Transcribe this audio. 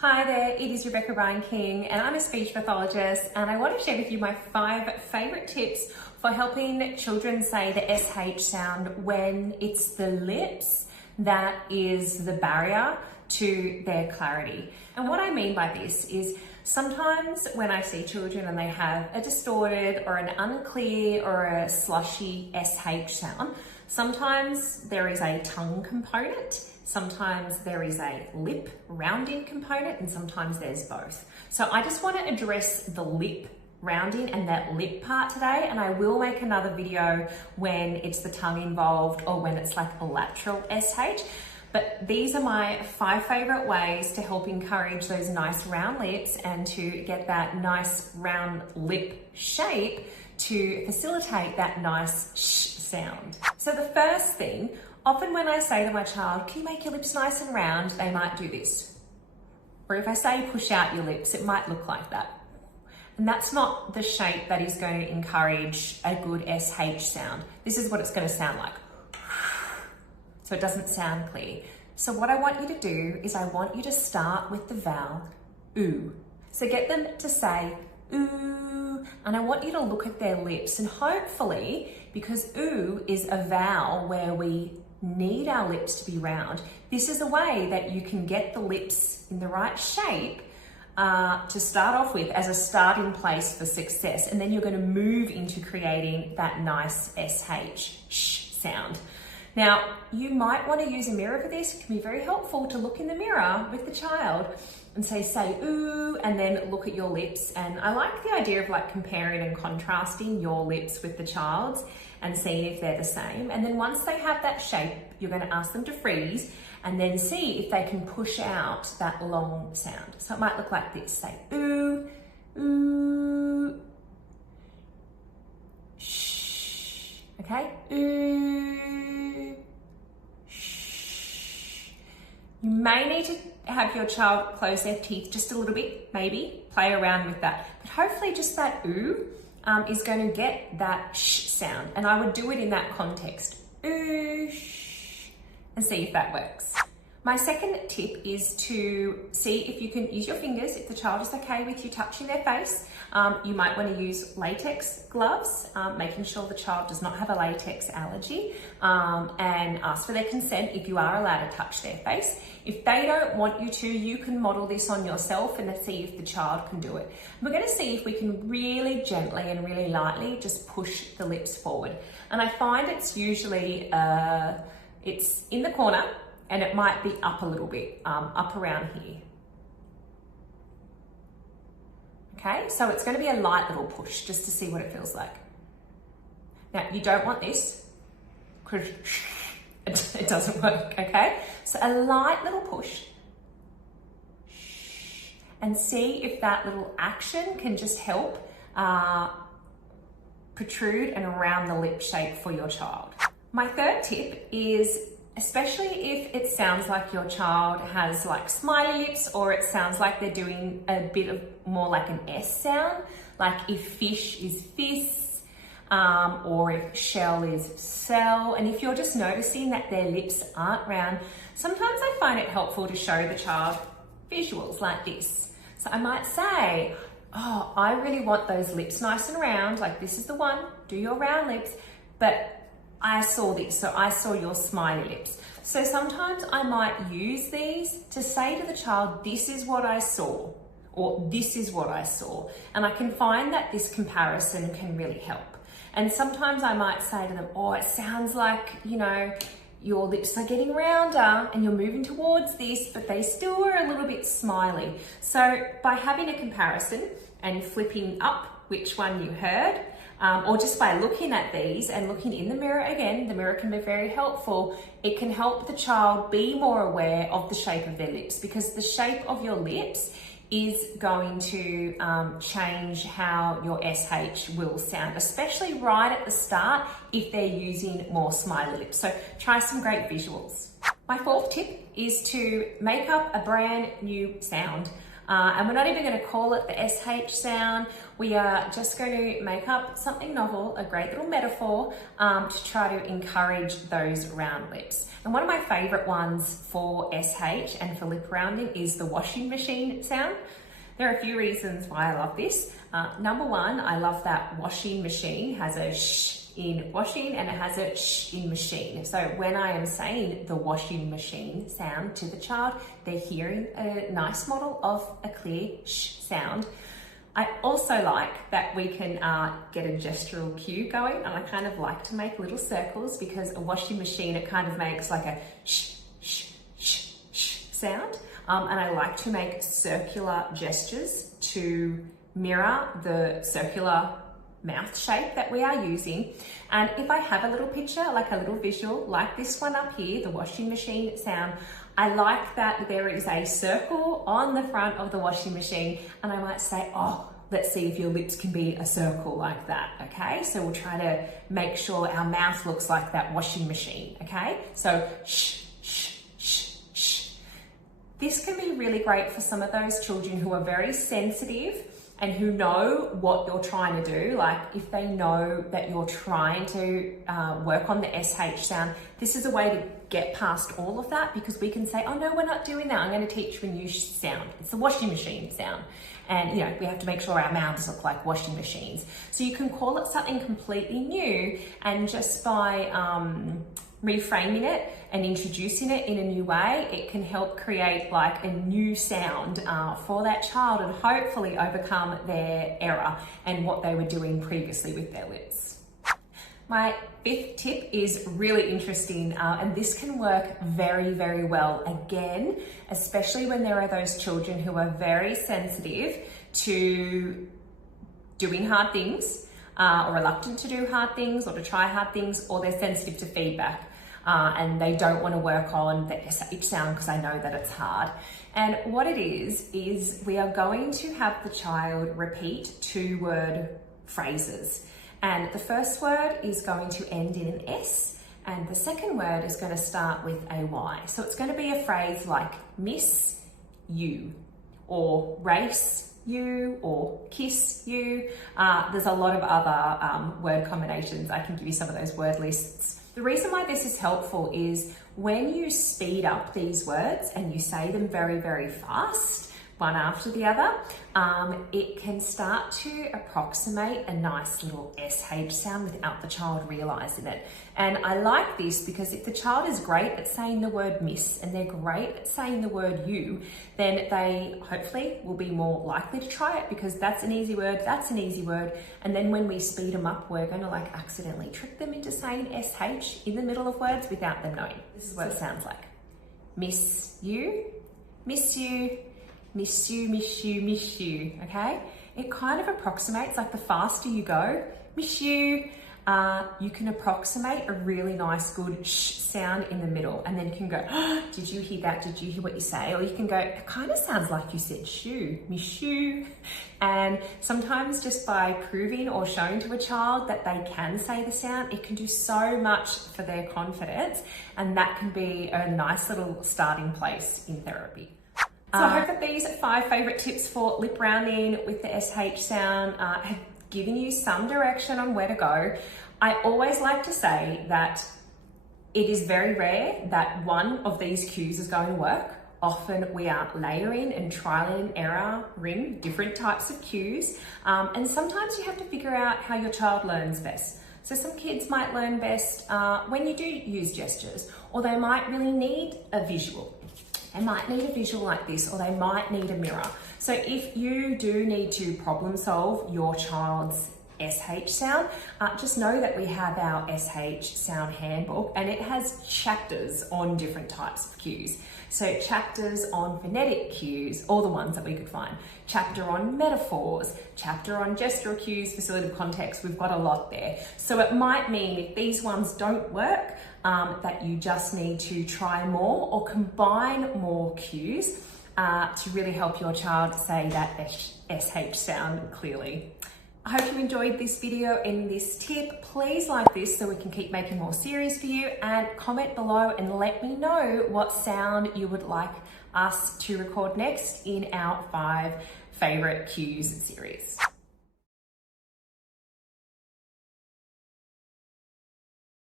Hi there, it is Rebecca Ryan-King and I'm a speech pathologist, and I want to share with you my 5 favourite tips for helping children say the SH sound when it's the lips that is the barrier to their clarity. And what I mean by this is sometimes when I see children and they have a distorted or an unclear or a slushy SH sound, sometimes there is a tongue component, sometimes there is a lip rounding component, and sometimes there's both. So I just want to address the lip rounding and that lip part today, and I will make another video when it's the tongue involved or when it's like a lateral SH. But these are my 5 favorite ways to help encourage those nice round lips and to get that nice round lip shape to facilitate that nice sh sound. So the first thing, often when I say to my child, can you make your lips nice and round, they might do this. Or if I say push out your lips, it might look like that. And that's not the shape that is going to encourage a good SH sound. This is what it's going to sound like. So it doesn't sound clear. So what I want you to do is I want you to start with the vowel oo. So get them to say oo, and I want you to look at their lips, and hopefully, because oo is a vowel where we need our lips to be round, this is a way that you can get the lips in the right shape to start off with as a starting place for success, and then you're going to move into creating that nice SH sh sound. Now, you might want to use a mirror for this. It can be very helpful to look in the mirror with the child and say ooh, and then look at your lips. And I like the idea of like comparing and contrasting your lips with the child's and seeing if they're the same. And then once they have that shape, you're going to ask them to freeze and then see if they can push out that long sound. So it might look like this. Say ooh, ooh, shh, okay? Ooh, shh. You may need to have your child close their teeth just a little bit, maybe, play around with that. But hopefully just that ooh is going to get that sh sound. And I would do it in that context. Ooh, shh, and see if that works. My second tip is to see if you can use your fingers, if the child is okay with you touching their face. You might want to use latex gloves, making sure the child does not have a latex allergy, and ask for their consent if you are allowed to touch their face. If they don't want you to, you can model this on yourself and see if the child can do it. We're going to see if we can really gently and really lightly just push the lips forward. And I find it's usually, it's in the corner, and it might be up a little bit, up around here. Okay, so it's going to be a light little push just to see what it feels like. Now, you don't want this, because it doesn't work, okay? So a light little push, and see if that little action can just help protrude and round the lip shape for your child. My third tip is, especially if it sounds like your child has like smiley lips, or it sounds like they're doing a bit of more like an S sound, like if fish is fis, or if shell is sell. And if you're just noticing that their lips aren't round, sometimes I find it helpful to show the child visuals like this. So I might say, oh, I really want those lips nice and round, like this is the one, do your round lips, but I saw this, so I saw your smiley lips. So sometimes I might use these to say to the child, this is what I saw, or this is what I saw. And I can find that this comparison can really help. And sometimes I might say to them, oh, it sounds like, you know, your lips are getting rounder and you're moving towards this, but they still are a little bit smiley. So by having a comparison and flipping up which one you heard, or just by looking at these and looking in the mirror again, the mirror can be very helpful. It can help the child be more aware of the shape of their lips, because the shape of your lips is going to change how your SH will sound, especially right at the start if they're using more smiley lips. So try some great visuals. My fourth tip is to make up a brand new sound. And we're not even going to call it the SH sound. We are just going to make up something novel, a great little metaphor, to try to encourage those round lips. And one of my favorite ones for SH and for lip rounding is the washing machine sound. There are a few reasons why I love this. Number one, I love that washing machine has a sh in washing and it has a sh in machine. So when I am saying the washing machine sound to the child, they're hearing a nice model of a clear sh sound. I also like that we can get a gestural cue going, and I kind of like to make little circles because a washing machine, it kind of makes like a sh, sh, sh, sh sound. And I like to make circular gestures to mirror the circular mouth shape that we are using. And if I have a little picture, like a little visual, like this one up here, the washing machine sound, I like that there is a circle on the front of the washing machine, and I might say, oh, let's see if your lips can be a circle like that, okay? So we'll try to make sure our mouth looks like that washing machine, okay? So shh, shh, shh, shh. This can be really great for some of those children who are very sensitive and who know what you're trying to do. Like if they know that you're trying to work on the SH sound, this is a way to get past all of that, because we can say, oh no, we're not doing that. I'm going to teach you a new sound. It's the washing machine sound. And we have to make sure our mouths look like washing machines. So you can call it something completely new, and just by reframing it and introducing it in a new way, it can help create like a new sound for that child, and hopefully overcome their error and what they were doing previously with their lips. My fifth tip is really interesting, and this can work very, very well, again, especially when there are those children who are very sensitive to doing hard things, or reluctant to do hard things or to try hard things, or they're sensitive to feedback. And they don't want to work on the SH sound because I know that it's hard. And what it is we are going to have the child repeat 2-word phrases. And the first word is going to end in an S, and the second word is going to start with a Y. So it's going to be a phrase like miss you, or race you, or kiss you. There's a lot of other word combinations. I can give you some of those word lists. The reason why this is helpful is when you speed up these words and you say them very, very fast, one after the other, it can start to approximate a nice little SH sound without the child realizing it. And I like this because if the child is great at saying the word miss and they're great at saying the word you, then they hopefully will be more likely to try it, because that's an easy word, that's an easy word. And then when we speed them up, we're going to like accidentally trick them into saying SH in the middle of words without them knowing. This is what it sounds like. Miss you, miss you, miss you, miss you, miss you, okay? It kind of approximates, like the faster you go, miss you, you can approximate a really nice good sh sound in the middle, and then you can go, oh, did you hear that? Did you hear what you say? Or you can go, it kind of sounds like you said shoe, miss you. And sometimes just by proving or showing to a child that they can say the sound, it can do so much for their confidence, and that can be a nice little starting place in therapy. So I hope that these 5 favorite tips for lip rounding with the SH sound have given you some direction on where to go. I always like to say that it is very rare that one of these cues is going to work. Often we are layering and trialing and erroring different types of cues. And sometimes you have to figure out how your child learns best. So some kids might learn best when you do use gestures, or they might really need a visual. They might need a visual like this, or they might need a mirror. So if you do need to problem solve your child's SH sound, just know that we have our SH sound handbook, and it has chapters on different types of cues. So chapters on phonetic cues, all the ones that we could find. Chapter on metaphors, chapter on gestural cues, facilitative context, we've got a lot there. So it might mean if these ones don't work, that you just need to try more or combine more cues to really help your child say that SH sound clearly. I hope you enjoyed this video and this tip. Please like this so we can keep making more series for you, and comment below and let me know what sound you would like us to record next in our 5 favorite cues series.